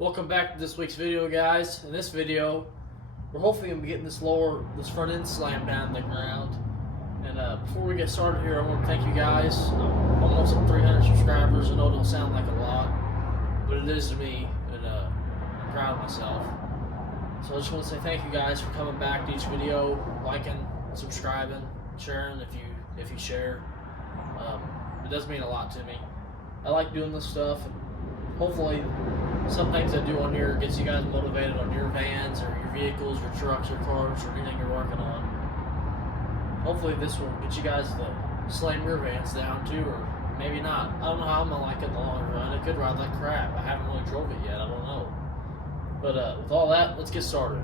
Welcome back to this week's video, guys. In this video, we're hopefully going to be getting this front end slammed down in the ground. And before we get started here, I want to thank you guys. I'm almost at 300 subscribers. I know it don't sound like a lot, but it is to me, and I'm proud of myself. So I just want to say thank you guys for coming back to each video, liking, subscribing, sharing if you share. It does mean a lot to me. I like doing this stuff, and hopefully some things I do on here gets you guys motivated on your vans or your vehicles, your trucks, your cars, or anything you're working on. Hopefully this will get you guys to slam your vans down too, or maybe not. I don't know how I'm gonna like it in the long run. It could ride like crap. I haven't really drove it yet. I don't know. But with all that, let's get started.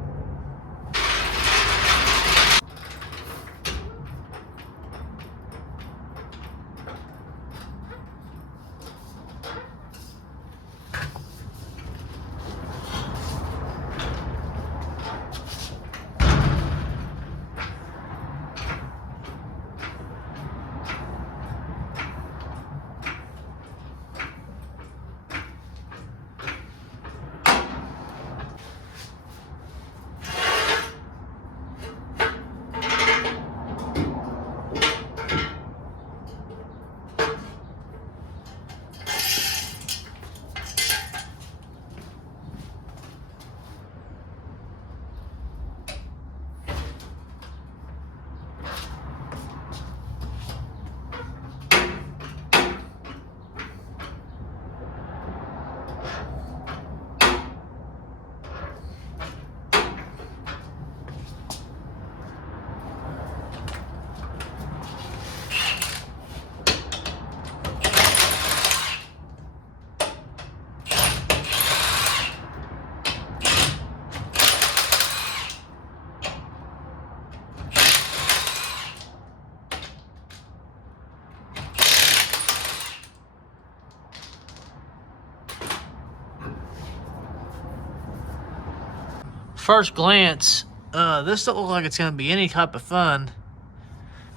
First glance, this don't look like it's going to be any type of fun.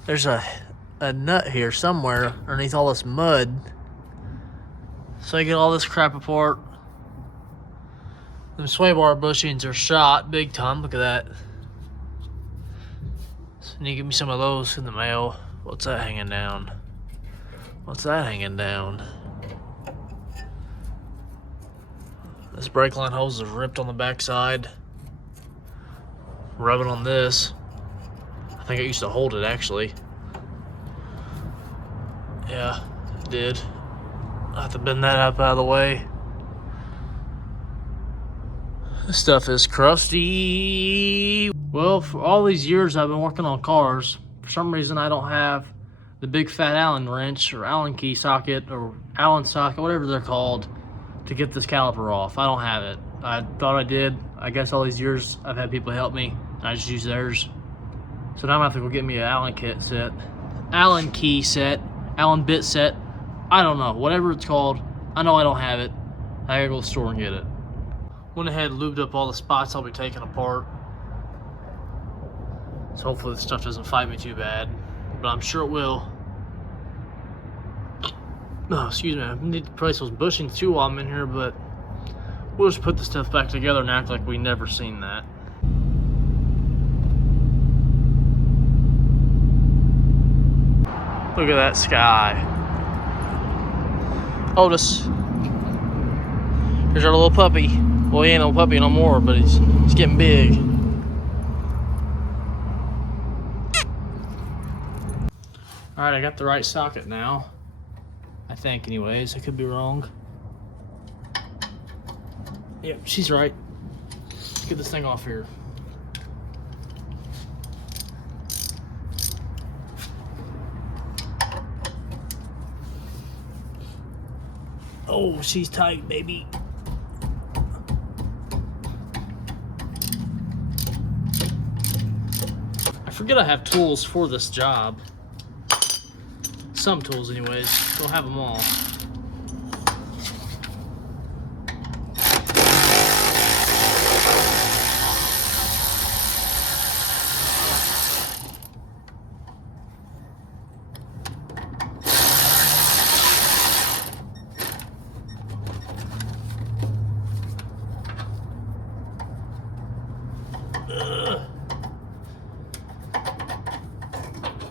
There's a nut here somewhere underneath all this mud. So I get all this crap apart. Them sway bar bushings are shot big time. Look at that. So you need to give me some of those in the mail. What's that hanging down? What's that hanging down? This brake line hose is ripped on the backside. Rubbing on this. I think I used to hold it actually. Yeah, it did. I have to bend that up out of the way. This stuff is crusty. Well, for all these years I've been working on cars, for some reason I don't have the big fat Allen wrench or Allen key socket or Allen socket, whatever they're called, to get this caliper off. I don't have it. I thought I did. I guess all these years I've had people help me. I just use theirs. So now I'm gonna have to go get me an Allen kit set. Allen key set. Allen bit set. I don't know. Whatever it's called. I know I don't have it. I gotta go to the store and get it. Went ahead and lubed up all the spots I'll be taking apart. So hopefully this stuff doesn't fight me too bad. But I'm sure it will. Oh, excuse me. I need to replace those bushings too while I'm in here, but we'll just put the stuff back together and act like we never seen that. Look at that sky. Otis. Here's our little puppy. Well, he ain't no puppy no more, but he's getting big. Alright, I got the right socket now. I think anyways. I could be wrong. Yep, she's right. Let's get this thing off here. Oh, she's tight, baby. I forget I have tools for this job. Some tools anyways. Don't have them all.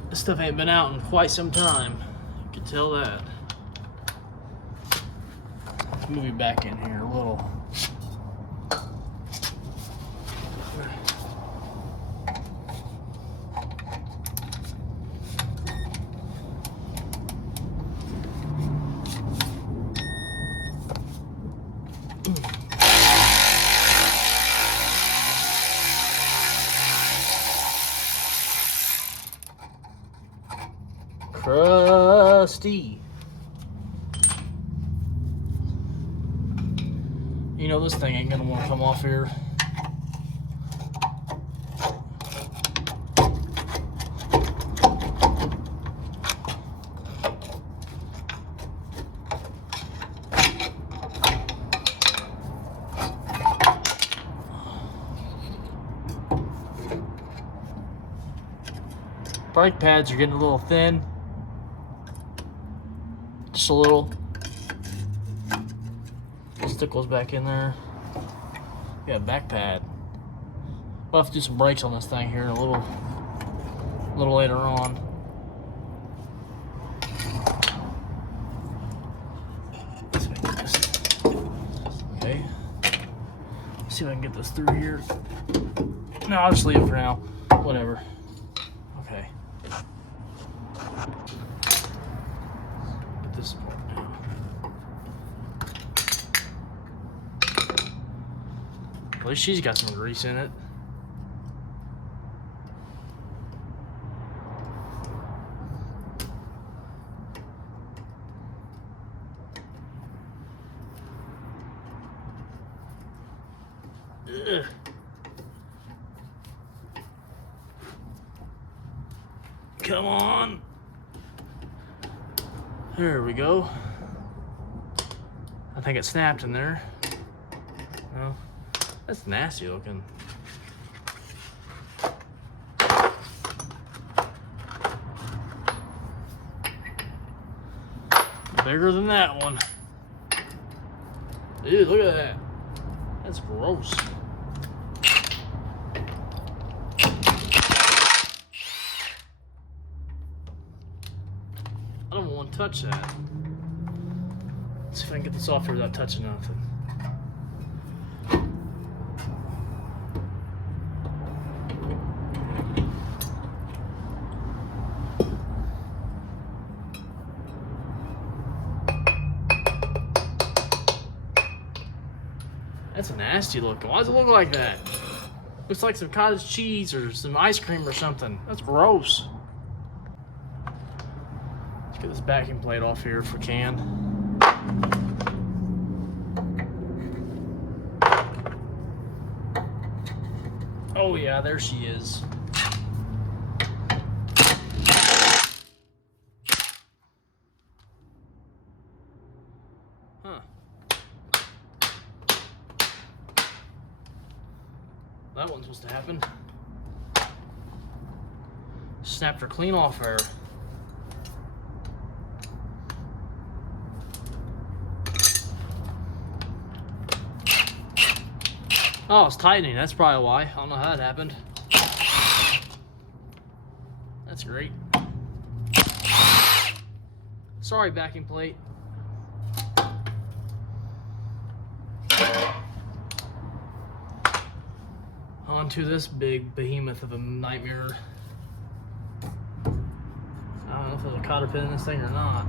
This stuff ain't been out in quite some time. You can tell that. Let's move you back in here a little. Crusty. You know this thing ain't gonna want to come off here. Brake pads are getting a little thin. Just a little. Stick goes back in there. Yeah, back pad. We'll have to do some brakes on this thing here in a little later on. Okay. Let's see if I can get this through here. No, I'll just leave it for now. Whatever. Okay. Put this apart now. At least she's got some grease in it. Ugh. Come on. There we go. I think it snapped in there. No. That's nasty looking. Bigger than that one. Dude, look at that. That's gross. I don't want to touch that. Let's see if I can get this off here without touching nothing. That's nasty looking. Why does it look like that? Looks like some cottage cheese or some ice cream or something. That's gross. Let's get this backing plate off here if we can. Oh yeah, there she is. Huh. That wasn't supposed to happen. Snapped her clean off her. Oh, it's tightening. That's probably why. I don't know how that happened. That's great. Sorry, backing plate. Onto this big behemoth of a nightmare. I don't know if there's a cotter pin in this thing or not.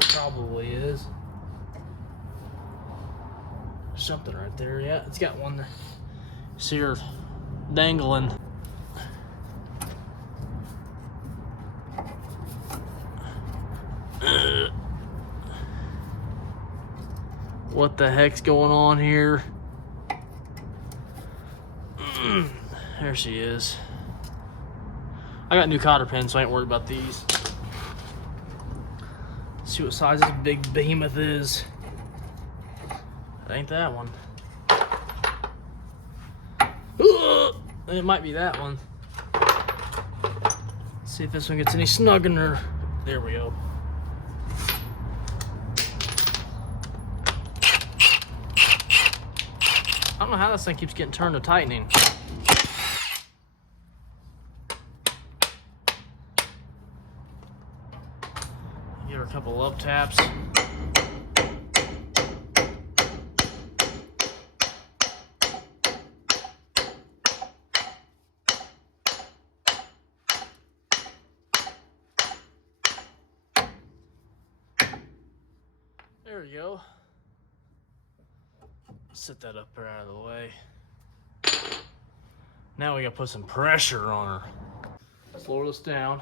Probably is. Something right there. Yeah, it's got one there. See her dangling. What the heck's going on here? There she is. I got new cotter pins, so I ain't worried about these. Let's see what size this big behemoth is. It ain't that one. It might be that one. Let's see if this one gets any snug in her. There we go. I don't know how this thing keeps getting turned to tightening. Give her a couple love taps. There we go. Set that up there out of the way. Now we gotta put some pressure on her. Let's lower this down.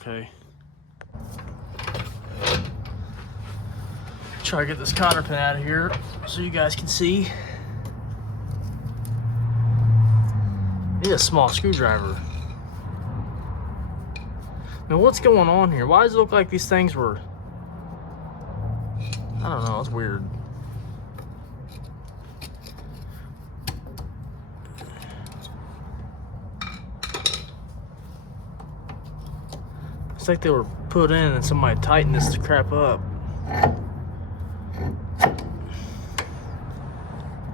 Okay. Try to get this cotter pin out of here so you guys can see. Need a small screwdriver. Now what's going on here? Why does it look like these things were... I don't know, it's weird. It's like they were put in and somebody tightened this crap up.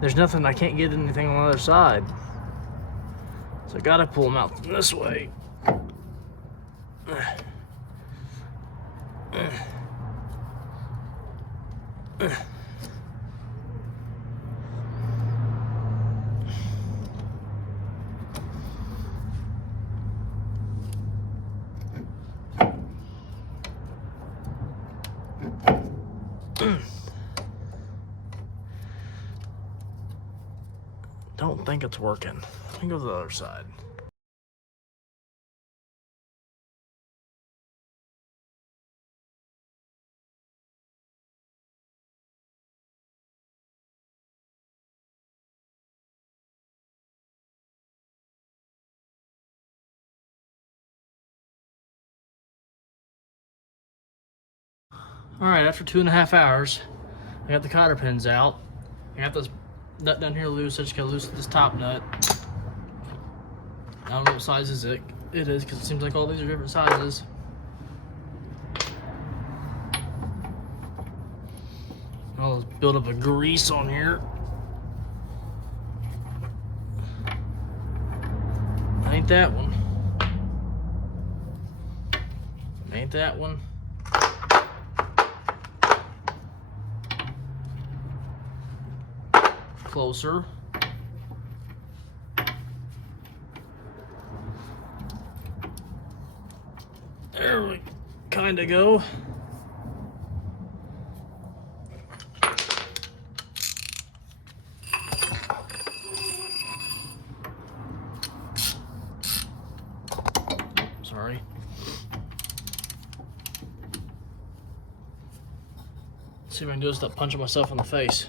There's nothing, I can't get anything on the other side. So I gotta pull them out this way. Don't think it's working. Let me go to the other side. All right, after 2.5 hours, I got the cotter pins out. I got this nut down here loose. I just gotta loosen this top nut. I don't know what size it is because it seems like all these are different sizes. All this buildup of grease on here. Ain't that one. Ain't that one. Closer. There we kind of go. Sorry. Let's see if I can do this without punching myself in the face.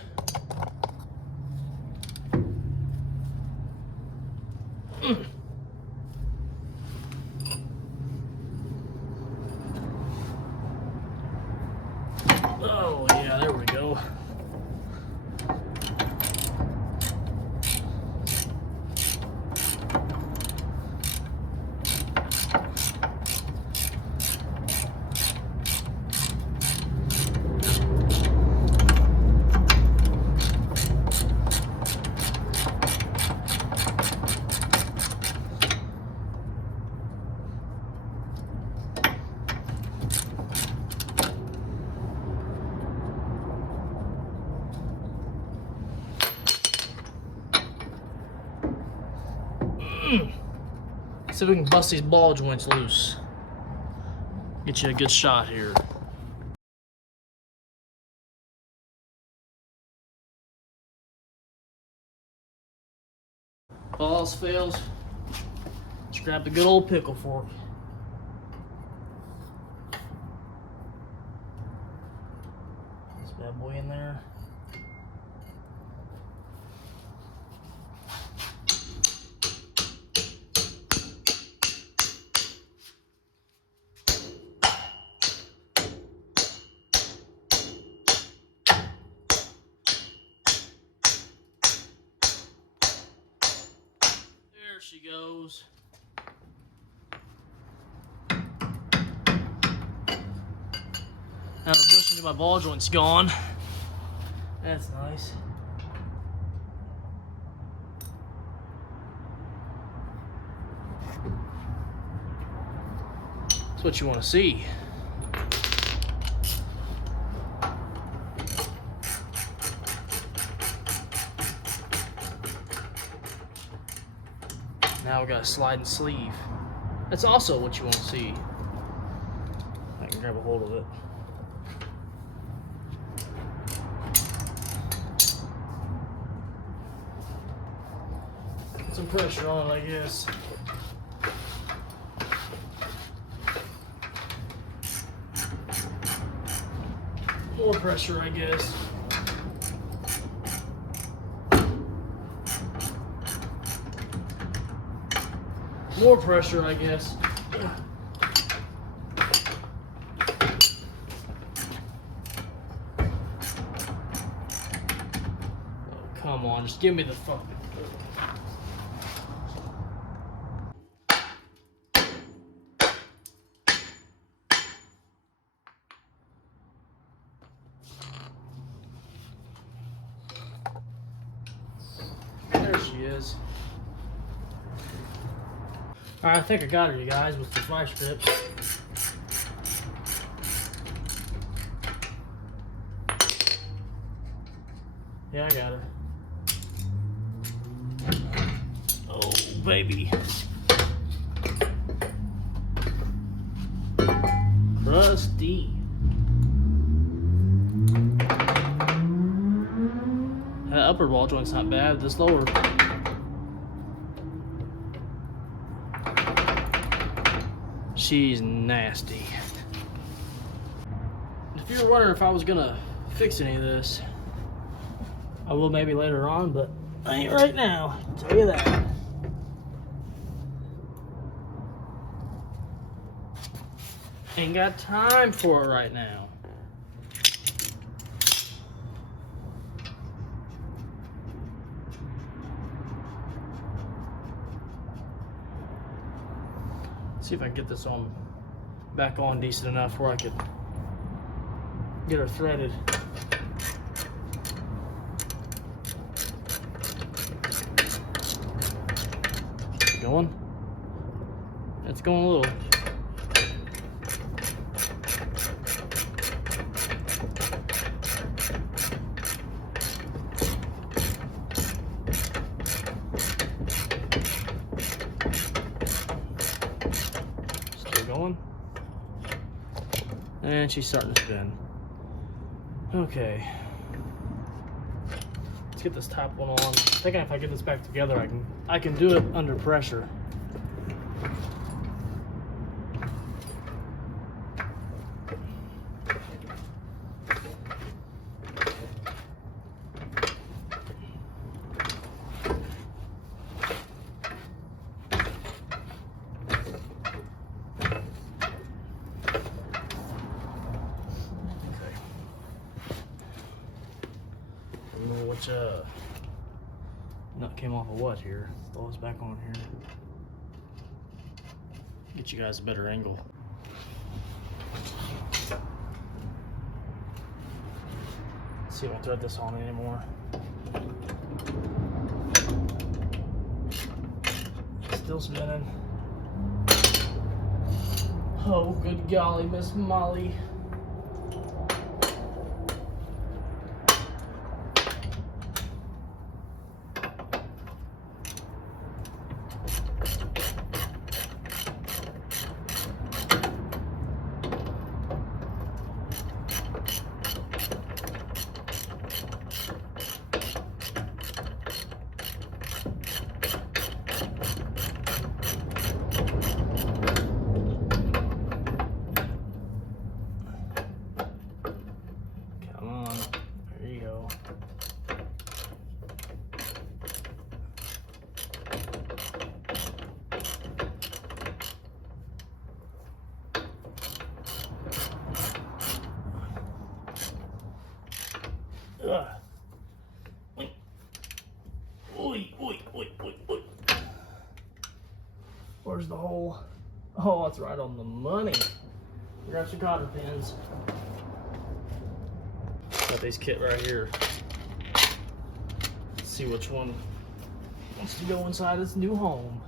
Oh yeah, there we go. See if we can bust these ball joints loose. Get you a good shot here. If all else fails, just grab the good old pickle fork. This bad boy in there. There she goes. Now the bushing of my ball joint's gone. That's nice. That's what you want to see. Now we got a sliding sleeve. That's also what you want to see. I can grab a hold of it. Put some pressure on it, I guess. More pressure, I guess. More pressure, I guess. Oh, come on, just give me the fucking. There she is. Alright, I think I got her, you guys, with the vice grips. Yeah, I got her. Oh, baby. Crusty. That upper ball joint's not bad, this lower. She's nasty. If you were wondering if I was gonna fix any of this, I will maybe later on, but I ain't right now. I'll tell you that. Ain't got time for it right now. See if I can get this on back on decent enough where I could get her threaded. Is it going? It's going a little. Going, and she's starting to spin. Okay, let's get this top one on. I'm thinking if I get this back together, I can do it under pressure. Which nut came off of what here? Throw us back on here. Get you guys a better angle. Let's see, I won't thread this on anymore. Still spinning. Oh, good golly, Miss Molly. Oi, oi, oi, oi, oi. Where's the hole? Oh, it's right on the money. Grab your cotter pins. Got these kit right here. Let's see which one wants to go inside its new home.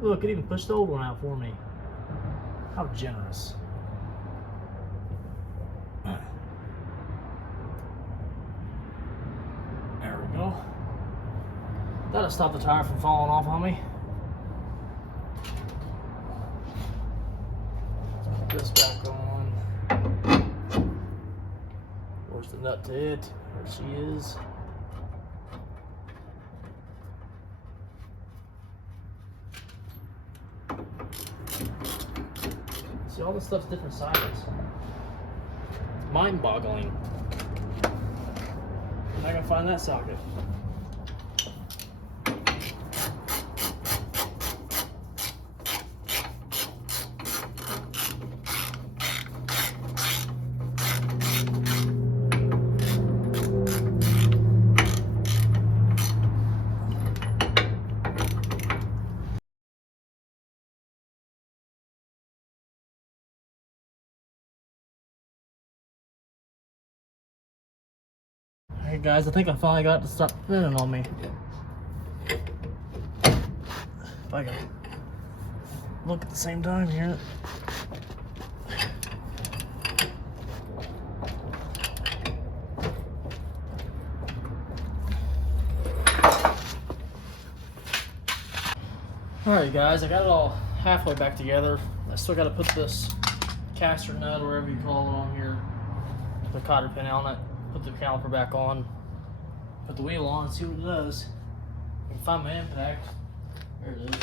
Look, it even pushed the old one out for me. How generous. There we go. That'll stop the tire from falling off on me. Put this back on. Where's the nut to it? There she is. See, all this stuff's different sizes. It's mind-boggling. I'm not gonna find that socket. Alright guys, I think I finally got it to stop spinning on me. If I can look at the same time here. Alright guys, I got it all halfway back together. I still got to put this caster nut, or whatever you call it, on here. Put the cotter pin on it. Put the caliper back on, put the wheel on, and see what it does. I can find my impact. There it is.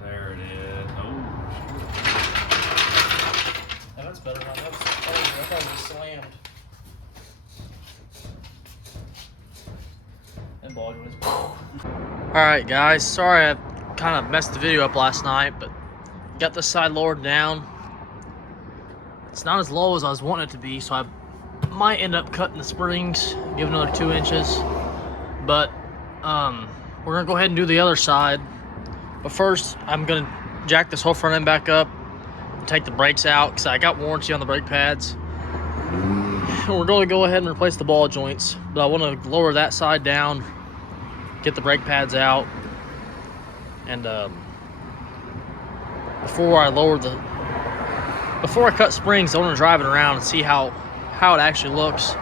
There it is. Oh. Yeah, that's better. I thought it was slammed. And ball joints. Alright guys, sorry I kind of messed the video up last night, but got this side lowered down. It's not as low as I was wanting it to be, so I might end up cutting the springs, give another 2 inches. But we're gonna go ahead and do the other side. But first, I'm gonna jack this whole front end back up and take the brakes out, because I got warranty on the brake pads. And we're gonna go ahead and replace the ball joints, but I want to lower that side down, get the brake pads out, and before I cut springs, I want to drive it around and see how it actually looks.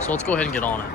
So let's go ahead and get on it.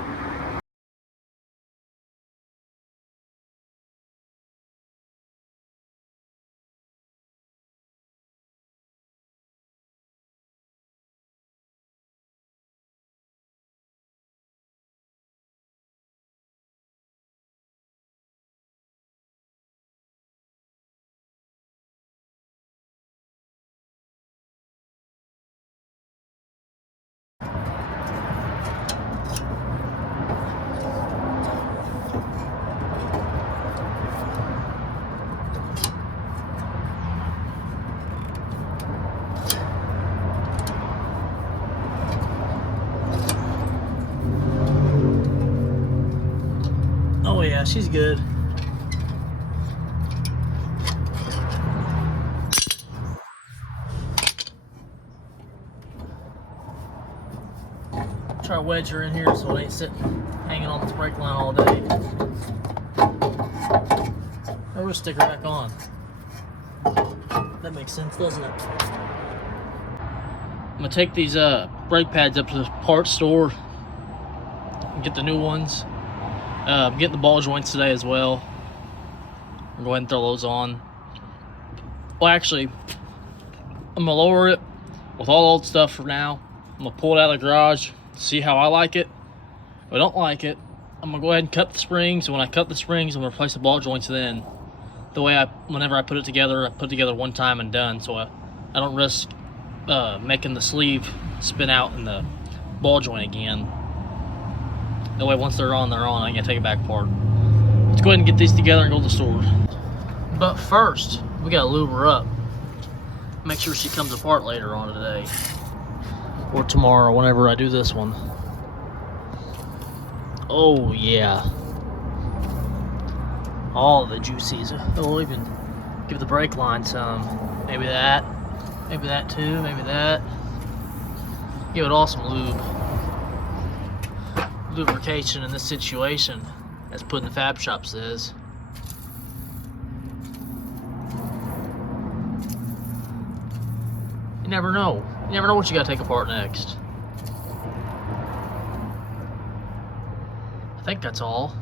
Oh yeah, she's good. Try to wedge her in here so it ain't sitting hanging on this brake line all day. Or we'll stick her back on. That makes sense, doesn't it? I'm gonna take these brake pads up to the parts store and get the new ones. I'm getting the ball joints today as well. I'll go ahead and throw those on. Well, actually, I'm gonna lower it with all old stuff for now. I'm gonna pull it out of the garage, see how I like it. If I don't like it, I'm gonna go ahead and cut the springs. And when I cut the springs, I'm gonna replace the ball joints then. the way whenever I put it together, I put it together one time and done, so I don't risk making the sleeve spin out in the ball joint again. That way, once they're on, I can take it back apart. Let's go ahead and get these together and go to the store. But first, we gotta lube her up. Make sure she comes apart later on today. Or tomorrow, whenever I do this one. Oh yeah. All the juices. We'll even give the brake line some. Maybe that too, maybe that. Give it all some lube. Lubrication in this situation, as Put in the Fab Shop says. You never know. You never know what you gotta take apart next. I think that's all.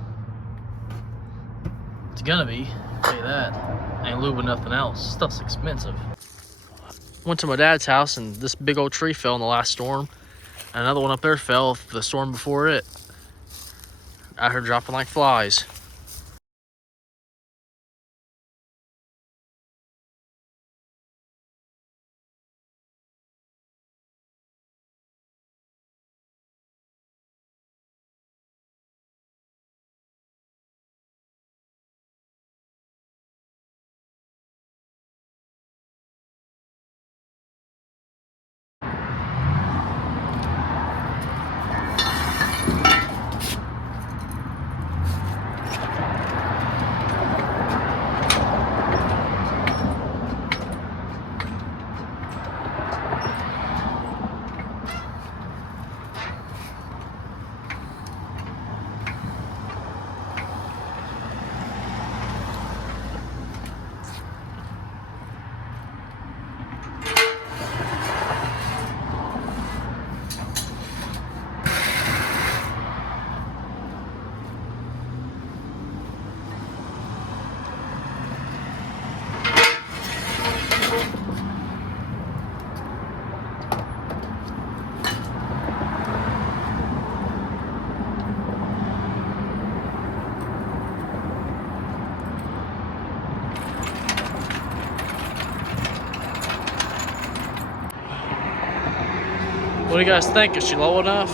It's gonna be. I'll tell you that. I ain't lubing nothing else. Stuff's expensive. Went to my dad's house and this big old tree fell in the last storm. And another one up there fell the storm before it. Out here dropping like flies. What do you guys think? Is she low enough?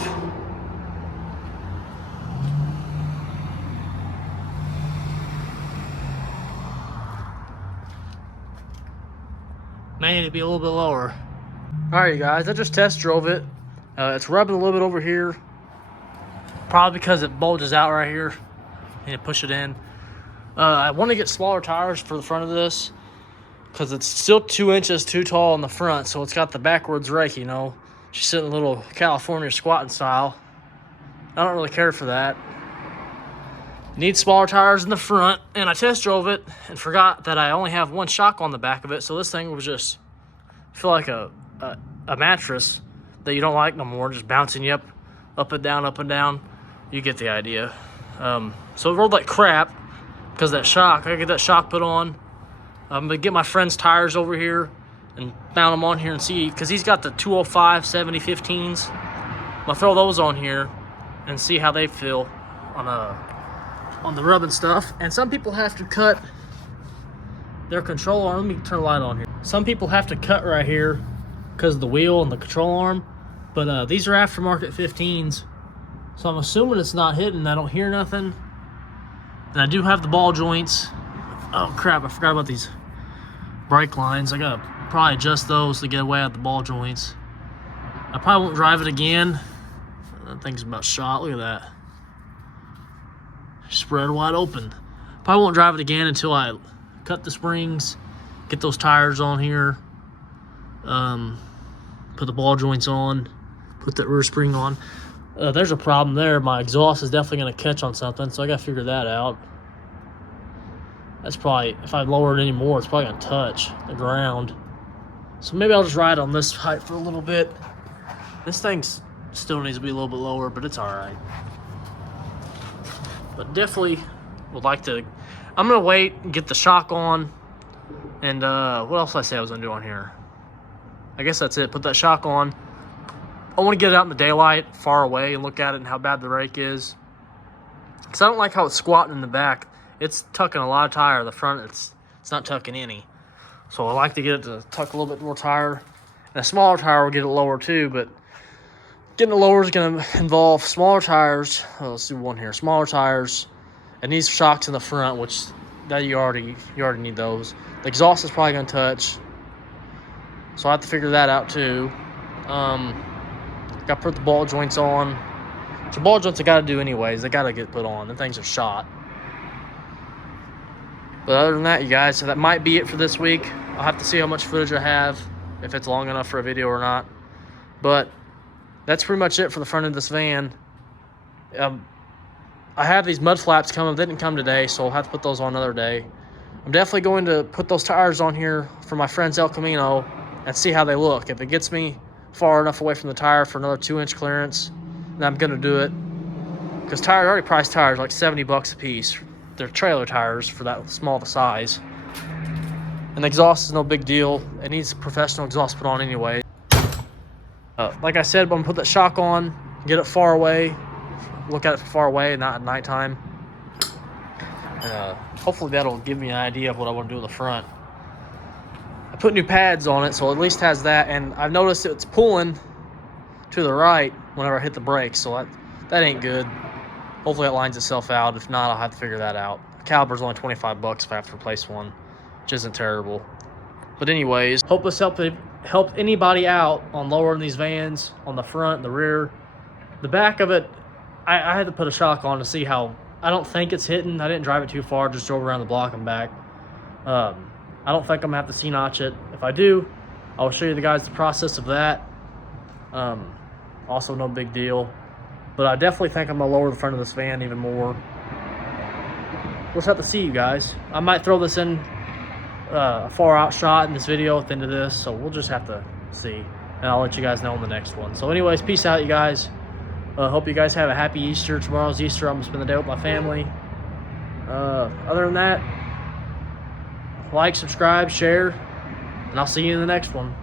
May need to be a little bit lower. Alright, you guys, I just test drove it. It's rubbing a little bit over here. Probably because it bulges out right here. Need to push it in. I want to get smaller tires for the front of this because it's still 2 inches too tall in the front, so it's got the backwards rake, you know. She's sitting a little California squatting style. I don't really care for that. Need smaller tires in the front, and I test drove it and forgot that I only have one shock on the back of it, so this thing was just feel like a mattress that you don't like no more, just bouncing you up and down, up and down. You get the idea. So it rolled like crap because of that shock. I gotta get that shock put on. I'm gonna get my friend's tires over here and mount them on here and see, because he's got the 205 70-15s. I'll throw those on here and see how they feel on the rub and stuff. And some people have to cut their control arm. Let me turn the light on here. Some people have to cut right here because of the wheel and the control arm, but these are aftermarket 15s, so I'm assuming it's not hidden. I don't hear nothing. And I do have the ball joints. Oh crap, I forgot about these brake lines. I gotta probably adjust those to get away at the ball joints. I probably won't drive it again. That thing's about shot. Look at that. Spread wide open. Probably won't drive it again until I cut the springs, get those tires on here, put the ball joints on, put that rear spring on. There's a problem there. My exhaust is definitely going to catch on something, so I got to figure that out. That's probably, if I lower it any more, it's probably going to touch the ground. So maybe I'll just ride on this height for a little bit. This thing still needs to be a little bit lower, but it's all right. But definitely would like to. I'm going to wait and get the shock on. And what else did I say I was going to do on here? I guess that's it. Put that shock on. I want to get it out in the daylight, far away, and look at it and how bad the rake is. Because I don't like how it's squatting in the back. It's tucking a lot of tire. The front, it's It's not tucking any. So I like to get it to tuck a little bit more tire. And a smaller tire will get it lower too, but getting it lower is going to involve smaller tires. Oh, let's do one here. Smaller tires. And these shocks in the front, which that you already need those. The exhaust is probably going to touch. So I have to figure that out too. Got to put the ball joints on. So ball joints I got to do anyways. They got to get put on. The things are shot. But other than that, you guys, so that might be it for this week. I'll have to see how much footage I have, if it's long enough for a video or not. But that's pretty much it for the front of this van. I have these mud flaps coming. They didn't come today, so I'll have to put those on another day. I'm definitely going to put those tires on here for my friend's El Camino and see how they look. If it gets me far enough away from the tire for another 2-inch clearance, then I'm going to do it. Because tires, already priced tires like $70 a piece. They're trailer tires for that small of a size. And the exhaust is no big deal. It needs professional exhaust put on anyway. Like I said, I'm going to put that shock on, get it far away, look at it from far away, not at nighttime. Hopefully that'll give me an idea of what I want to do in the front. I put new pads on it, so at least has that. And I've noticed it's pulling to the right whenever I hit the brakes, so that ain't good. Hopefully it lines itself out. If not, I'll have to figure that out. The caliper's only $25 if I have to replace one, which isn't terrible. But anyways, hope this helped anybody out on lowering these vans on the front and the rear. The back of it, I had to put a shock on to see how. I don't think it's hitting. I didn't drive it too far, just drove around the block and back. I don't think I'm going to have to C-notch it. If I do, I'll show you the guys the process of that. Also no big deal. But I definitely think I'm going to lower the front of this van even more. We'll just have to see, you guys. I might throw this in a far out shot in this video at the end of this, so we'll just have to see. And I'll let you guys know in the next one. So anyways, peace out, you guys. Hope you guys have a happy Easter. Tomorrow's Easter. I'm going to spend the day with my family. Other than that, like, subscribe, share, and I'll see you in the next one.